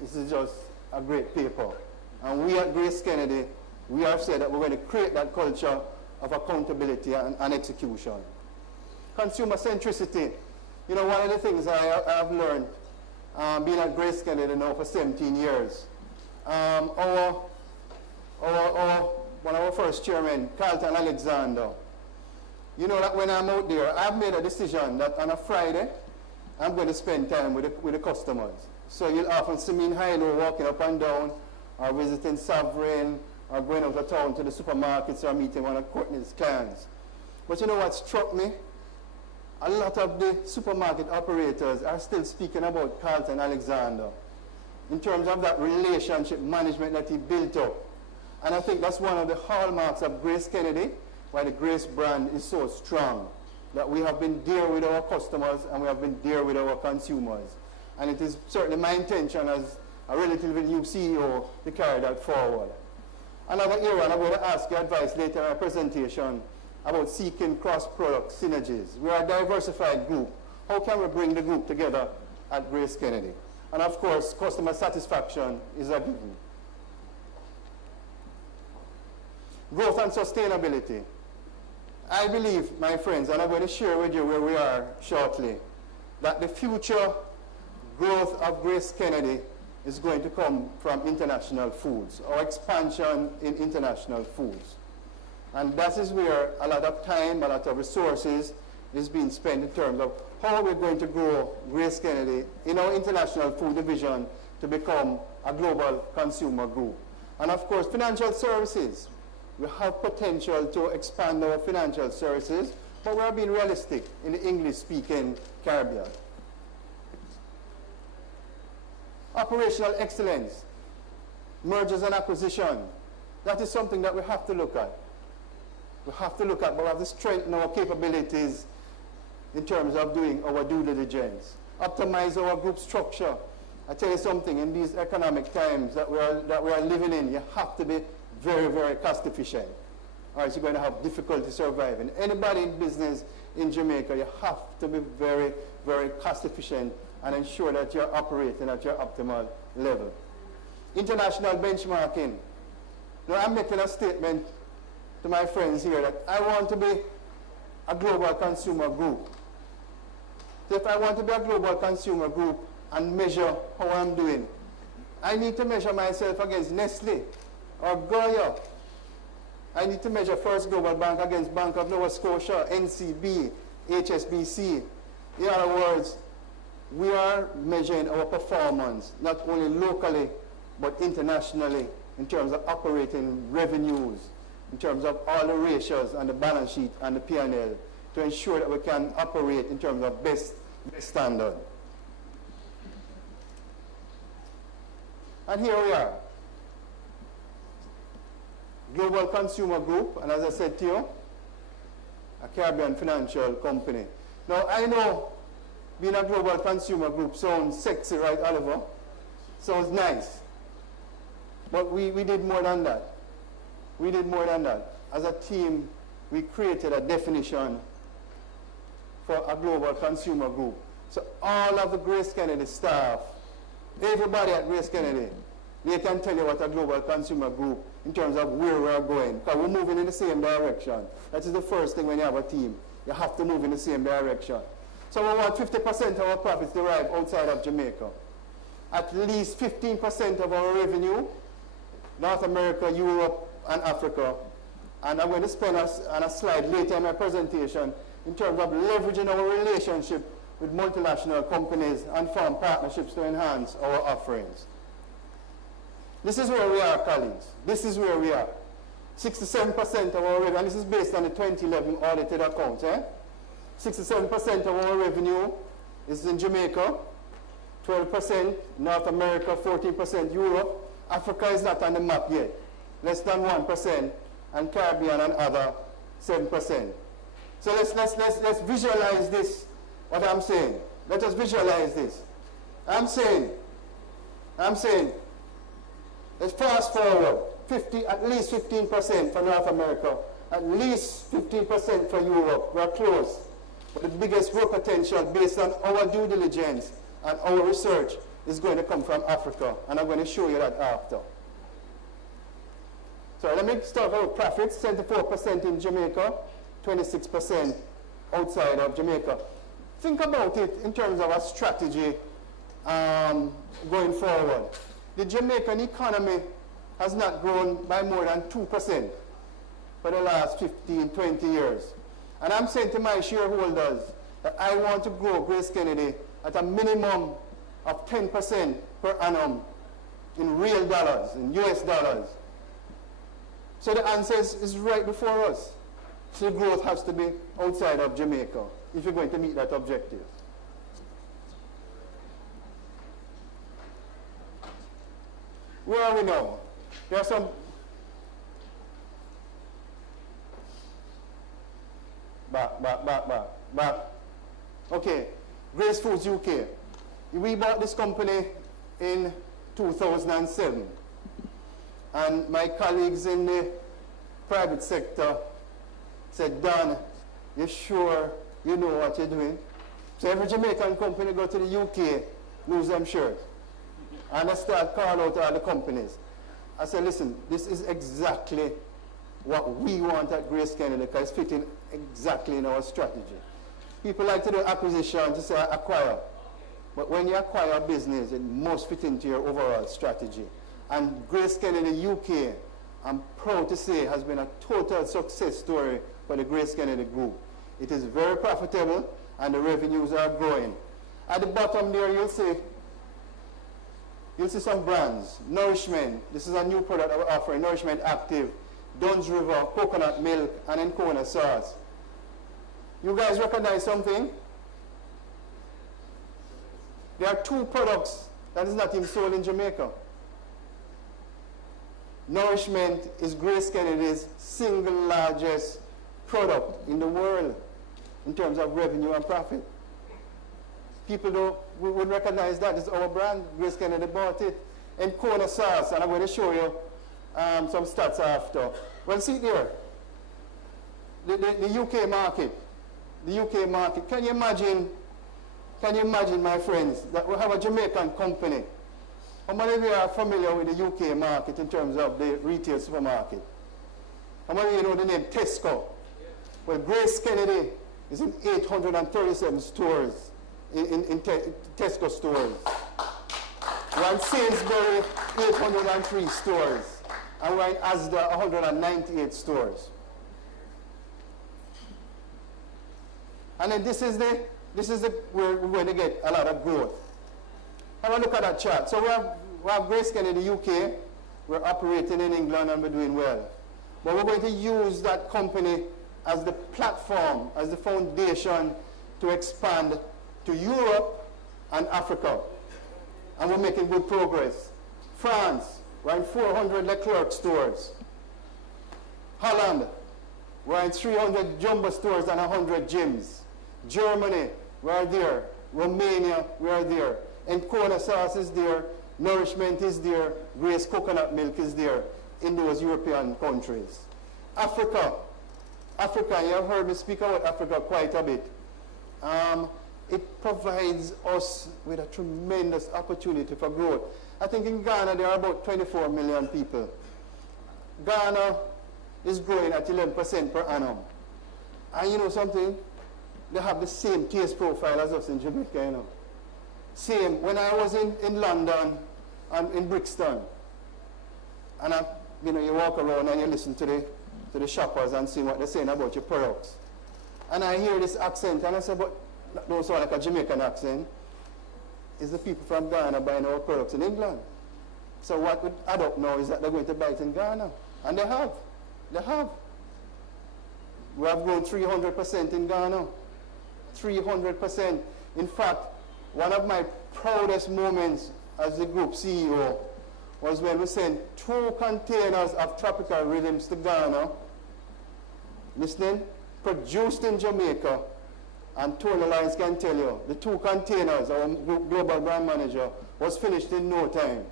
this is just a great paper. And we at GraceKennedy, we have said that we're going to create that culture of accountability and execution. Consumer centricity. You know, one of the things I have learned being at GraceKennedy now for 17 years, one of our first chairmen, Carlton Alexander, you know that when I'm out there, I've made a decision that on a Friday, I'm going to spend time with the customers. So you'll often see me in Hilo walking up and down, or visiting Sovereign, or going out of town to the supermarkets, or meeting one of Courtney's clients. But you know what struck me? A lot of the supermarket operators are still speaking about Carlton Alexander in terms of that relationship management that he built up. And I think that's one of the hallmarks of GraceKennedy, why the Grace brand is so strong, that we have been there with our customers and we have been there with our consumers. And it is certainly my intention as a relatively new CEO to carry that forward. Another area, and I'm going to ask your advice later in my presentation, about seeking cross-product synergies. We are a diversified group. How can we bring the group together at GraceKennedy? And of course, customer satisfaction is a given. Growth and sustainability. I believe, my friends, and I'm going to share with you where we are shortly, that the future growth of GraceKennedy is going to come from international foods, or expansion in international foods. And that is where a lot of time, a lot of resources is being spent in terms of how we're going to grow GraceKennedy in our international food division to become a global consumer group. And of course, financial services. We have potential to expand our financial services, but we are being realistic in the English-speaking Caribbean. Operational excellence, mergers and acquisition. That is something that we have to look at. We have to look at, but we have to strengthen our capabilities in terms of doing our due diligence. Optimize our group structure. I tell you something, in these economic times that we are living in, you have to be very, very cost efficient, or else you're going to have difficulty surviving. Anybody in business in Jamaica, you have to be very, very cost efficient and ensure that you're operating at your optimal level. International benchmarking. Now, I'm making a statement to my friends here that I want to be a global consumer group. So if I want to be a global consumer group and measure how I'm doing, I need to measure myself against Nestle or Goya. I need to measure First Global Bank against Bank of Nova Scotia, NCB, HSBC. In other words, we are measuring our performance not only locally but internationally in terms of operating revenues, in terms of all the ratios and the balance sheet and the P&L to ensure that we can operate in terms of best standard. And here we are. Global Consumer Group, and as I said to you, a Caribbean financial company. Now, I know being a Global Consumer Group sounds sexy, right, Oliver? Sounds nice. But we did more than that. We did more than that. As a team, we created a definition for a Global Consumer Group. So all of the GraceKennedy staff, everybody at GraceKennedy, they can tell you what a Global Consumer Group in terms of where we are going, because we're moving in the same direction. That is the first thing when you have a team. You have to move in the same direction. So we want 50% of our profits derived outside of Jamaica. At least 15% of our revenue, North America, Europe, and Africa. And I'm going to spend on a slide later in my presentation in terms of leveraging our relationship with multinational companies and form partnerships to enhance our offerings. This is where we are, colleagues. This is where we are. 67% of our revenue, and this is based on the 2011 audited accounts. 67% of our revenue is in Jamaica, 12% North America, 14% Europe. Africa is not on the map yet. Less than 1%, and Caribbean and other 7%. So let's visualize this, what I'm saying. Let us visualize this. I'm saying, let's fast forward, at least 15% for North America, at least 15% for Europe. We're close. But the biggest growth potential based on our due diligence and our research is going to come from Africa, and I'm going to show you that after. So let me start with profits, 74% in Jamaica, 26% outside of Jamaica. Think about it in terms of a strategy going forward. The Jamaican economy has not grown by more than 2% for the last 15, 20 years. And I'm saying to my shareholders that I want to grow GraceKennedy at a minimum of 10% per annum in real dollars, in US dollars. So the answer is right before us. So growth has to be outside of Jamaica if you're going to meet that objective. Where are we now? There are some... Back. Okay, Grace Foods UK. We bought this company in 2007. And my colleagues in the private sector said, Don, you sure you know what you're doing? So every Jamaican company go to the UK, lose them shirt. And I start calling out all the companies. I said, listen, this is exactly what we want at GraceKennedy because it's fitting exactly in our strategy. People like to do acquisition to say acquire. But when you acquire a business, it must fit into your overall strategy. And GraceKennedy UK, I'm proud to say, has been a total success story for the GraceKennedy Group. It is very profitable and the revenues are growing. At the bottom there, you'll see some brands. Nourishment, this is a new product that we're offering, Nourishment Active, Dunn's River, coconut milk, and Encona sauce. You guys recognize something? There are two products that is not even sold in Jamaica. Nourishment is GraceKennedy's single largest product in the world in terms of revenue and profit. People would recognize that. It's our brand. GraceKennedy bought it. Encona sauce, and I'm going to show you some stats after. Well, see there, the UK market. The UK market. Can you imagine, my friends, that we have a Jamaican company? How many of you are familiar with the UK market in terms of the retail supermarket? How many of you know the name Tesco? Well, GraceKennedy is in 837 stores, in Tesco stores. We're in Sainsbury, 803 stores. And we're in Asda, 198 stores. And then this is where we're going to get a lot of growth. Have a look at that chart. So we have GraceKennedy UK. We're operating in England and we're doing well. But we're going to use that company as the platform, as the foundation to expand to Europe and Africa. And we're making good progress. France, we're in 400 Leclerc stores. Holland, we're in 300 Jumbo stores and 100 gyms. Germany, we're there. Romania, we're there. Encona sauce is there. Nourishment is there. Grace coconut milk is there in those European countries. Africa, you have heard me speak about Africa quite a bit. It provides us with a tremendous opportunity for growth. I think in Ghana there are about 24 million people. Ghana is growing at 11% per annum. And you know something? They have the same taste profile as us in Jamaica, you know. Same. When I was in London and in Brixton, and you walk around and you listen to the shoppers and see what they're saying about your products. And I hear this accent and I say, but that don't sound like a Jamaican accent. It's the people from Ghana buying our products in England. So what would add up now is that they're going to buy it in Ghana. And they have. They have. We have grown 300% in Ghana. 300%. In fact, one of my proudest moments as the group CEO was when we sent 2 containers of tropical rhythms to Ghana, listening, produced in Jamaica, and Tony Lyons can tell you, the 2 containers, our global brand manager, was finished in no time.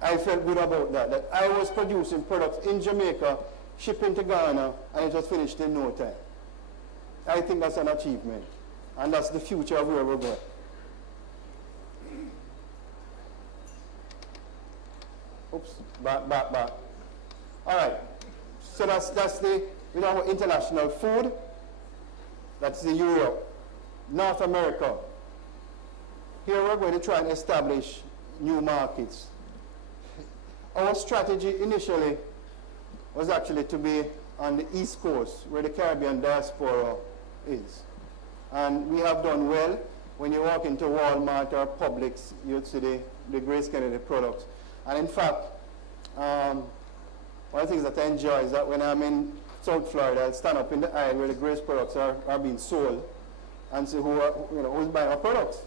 I felt good about that I was producing products in Jamaica, shipping to Ghana, and it was finished in no time. I think that's an achievement, and that's the future of where we're going. Oops, back. All right. So that's the, we have international food. That's the Europe. North America. Here we're going to try and establish new markets. Our strategy initially was actually to be on the East Coast, where the Caribbean diaspora is. And we have done well. When you walk into Walmart or Publix, you'll see the GraceKennedy products. And in fact, one of the things that I enjoy is that when I'm in South Florida, I'll stand up in the aisle where the Grace products are being sold and see who's buying our products.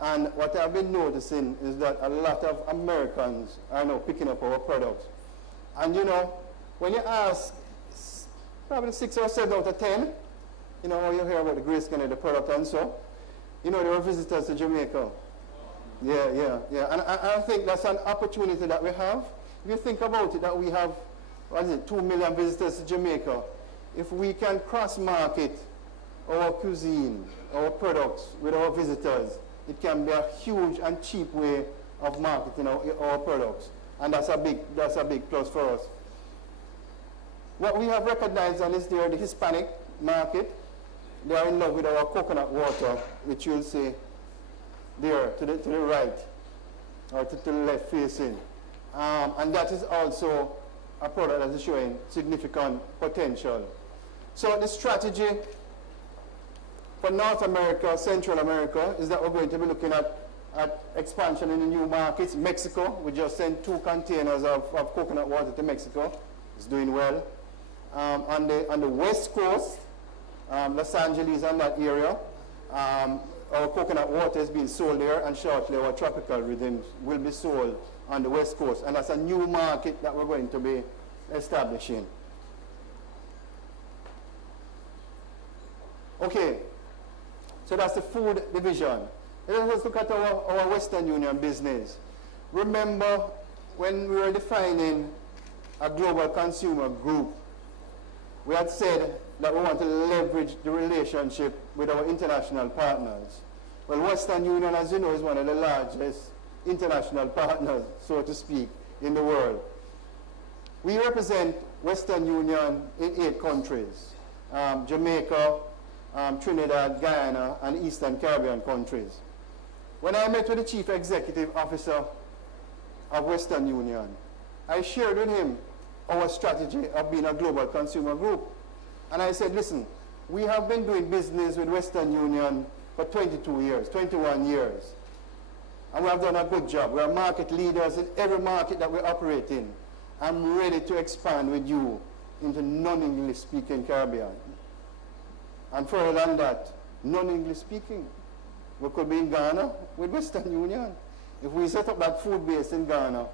And what I've been noticing is that a lot of Americans are now picking up our products. And you know, when you ask probably 6 or 7 out of 10, you know, you hear about the GraceKennedy product and so, you know, there are visitors to Jamaica. Yeah. And I think that's an opportunity that we have. If you think about it, that we have, 2 million visitors to Jamaica. If we can cross-market our cuisine, our products with our visitors, it can be a huge and cheap way of marketing our products. And that's a big plus for us. What we have recognized on is the Hispanic market. They are in love with our coconut water, which you'll see there to the right, or to the left facing. And that is also a product that is showing significant potential. So the strategy for North America, Central America, is that we're going to be looking at expansion in the new markets. Mexico, we just sent 2 containers of coconut water to Mexico. It's doing well. On the West Coast, Los Angeles and that area, our coconut water is being sold there, and shortly our tropical rhythms will be sold on the West Coast. And that's a new market that we're going to be establishing. Okay, so that's the food division. Let us look at our Western Union business. Remember when we were defining a global consumer group, we had said that we want to leverage the relationship with our international partners. Well, Western Union, as you know, is one of the largest international partners, so to speak, in the world. We represent Western Union in 8 countries, Jamaica, Trinidad, Guyana, and Eastern Caribbean countries. When I met with the Chief Executive Officer of Western Union, I shared with him our strategy of being a global consumer group. And I said, listen, we have been doing business with Western Union for 22 years, 21 years. And we have done a good job. We are market leaders in every market that we operate in. I'm ready to expand with you into non-English speaking Caribbean. And further than that, non-English speaking. We could be in Ghana with Western Union. If we set up that food base in Ghana,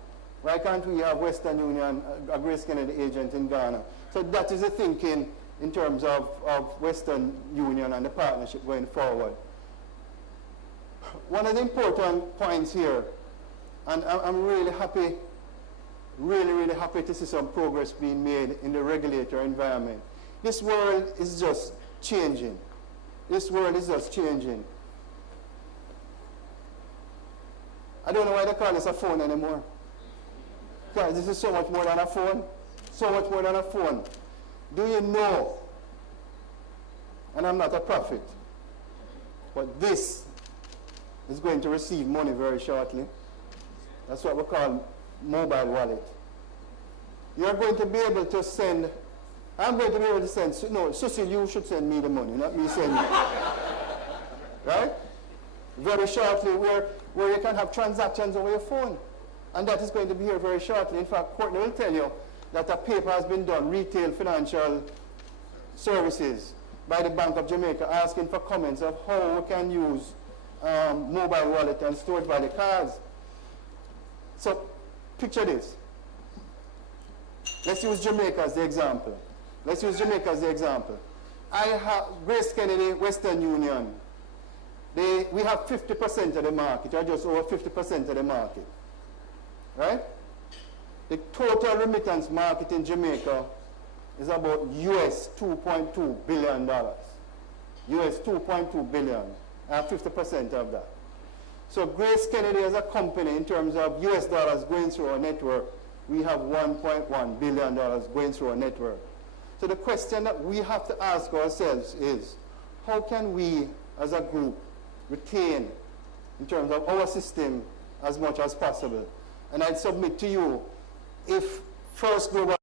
why can't we have Western Union, a GraceKennedy agent in Ghana? So that is the thinking in terms of Western Union and the partnership going forward. One of the important points here, and I'm really happy, really happy to see some progress being made in the regulatory environment. This world is just changing. This world is just changing. I don't know why they call this a phone anymore. Guys, this is so much more than a phone. So much more than a phone. Do you know, and I'm not a prophet, but this is going to receive money very shortly. That's what we call mobile wallet. You're going to be able to send, I'm going to be able to send, no, Susie, you should send me the money, not me send you. Right? Very shortly, where you can have transactions over your phone. And that is going to be here very shortly. In fact, Courtney will tell you that a paper has been done, Retail Financial Services, by the Bank of Jamaica, asking for comments of how we can use mobile wallet and stored value cards. So, picture this. Let's use Jamaica as the example. Let's use Jamaica as the example. I have GraceKennedy, Western Union. We have 50% of the market, or just over 50% of the market. Right? The total remittance market in Jamaica is about US $2.2 billion. US $2.2 billion. I have 50% of that. So GraceKennedy as a company, in terms of US dollars going through our network, we have $1.1 billion going through our network. So the question that we have to ask ourselves is, how can we as a group retain, in terms of our system, as much as possible? And I'd submit to you, if First Global